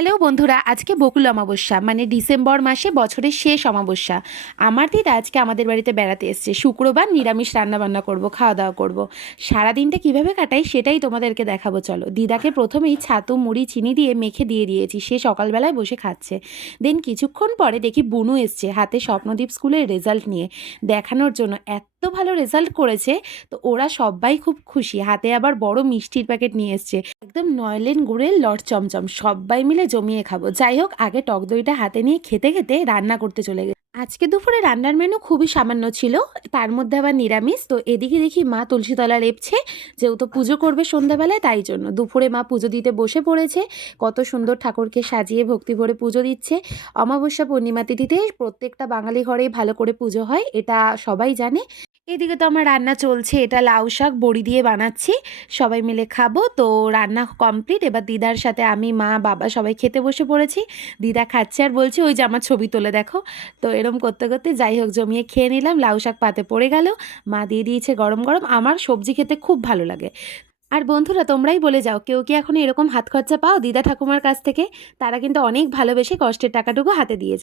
Hello বন্ধুরা, আজকে বকুল অমাবস্যা মানে ডিসেম্বর মাসে বছরের শেষ অমাবস্যা। আমার দিদা আজকে আমাদের বাড়িতে বেড়াতে এসছে। শুক্রবার নিরামিষ রান্নাবান্না করব, খাওয়া দাওয়া করব। সারাদিনটা কিভাবে কাটাই সেটাই তোমাদেরকে দেখাবো। চলো, দিদাকে প্রথমেই ছাতু মুড়ি চিনি দিয়ে মেখে দিয়ে দিয়েছি, সে সকালবেলায় বসে খাচ্ছে। দেন কিছুক্ষণ পরে দেখি বুনু এসছে হাতে স্বপ্নদীপ স্কুলের রেজাল্ট নিয়ে দেখানোর জন্য। এত ভালো রেজাল্ট করেছে, তো ওরা সবাই খুব খুশি। হাতে আবার বড় মিষ্টির প্যাকেট নিয়ে এসছে, একদম নয়লেন গুড়ের লট চমচম। সবাই মিলে জমিয়ে খাবো। যাই হোক, আগে টক দইটা হাতে নিয়ে খেতে খেতে রান্না করতে চলে গেছে। আজকে দুপুরে রান্নার মেনু খুবই সামান্য ছিল, তার মধ্যে আবার নিরামিষ। তো এদিকে দেখি মা তুলসীতলা লেপছে, যেহেতু পুজো করবে সন্ধ্যাবেলায়, তাই জন্য দুপুরে মা পুজো দিতে বসে পড়েছে। কত সুন্দর ঠাকুরকে সাজিয়ে ভক্তি ভরে পুজো দিচ্ছে। অমাবস্যা পূর্ণিমা তিথিতে প্রত্যেকটা বাঙালি ঘরেই ভালো করে পুজো হয়, এটা সবাই জানে। এদিকে তো আমার রান্না চলছে, এটা লাউ শাক বড়ি দিয়ে বানাচ্ছি, সবাই মিলে খাবো। তো রান্না কমপ্লিট, এবার দিদার সাথে আমি মা বাবা সবাই খেতে বসে পড়েছি। দিদা খাচ্ছে আর বলছে ওই যে আমার ছবি তুলে দেখো। তো এরম করতে করতে যাই হোক জমিয়ে খেয়ে নিলাম। লাউ শাক পাতে পড়ে গেল, মা দিয়ে দিয়েছে গরম গরম। আমার সবজি খেতে খুব ভালো লাগে। আর বন্ধুরা, তোমরাই বলে যাও, কেউ কি এখন এরকম হাত খরচা পাও দিদা ঠাকুমার কাছ থেকে? তারা কিন্তু অনেক ভালোবেসে কষ্টের টাকাটুকু হাতে দিয়েছে।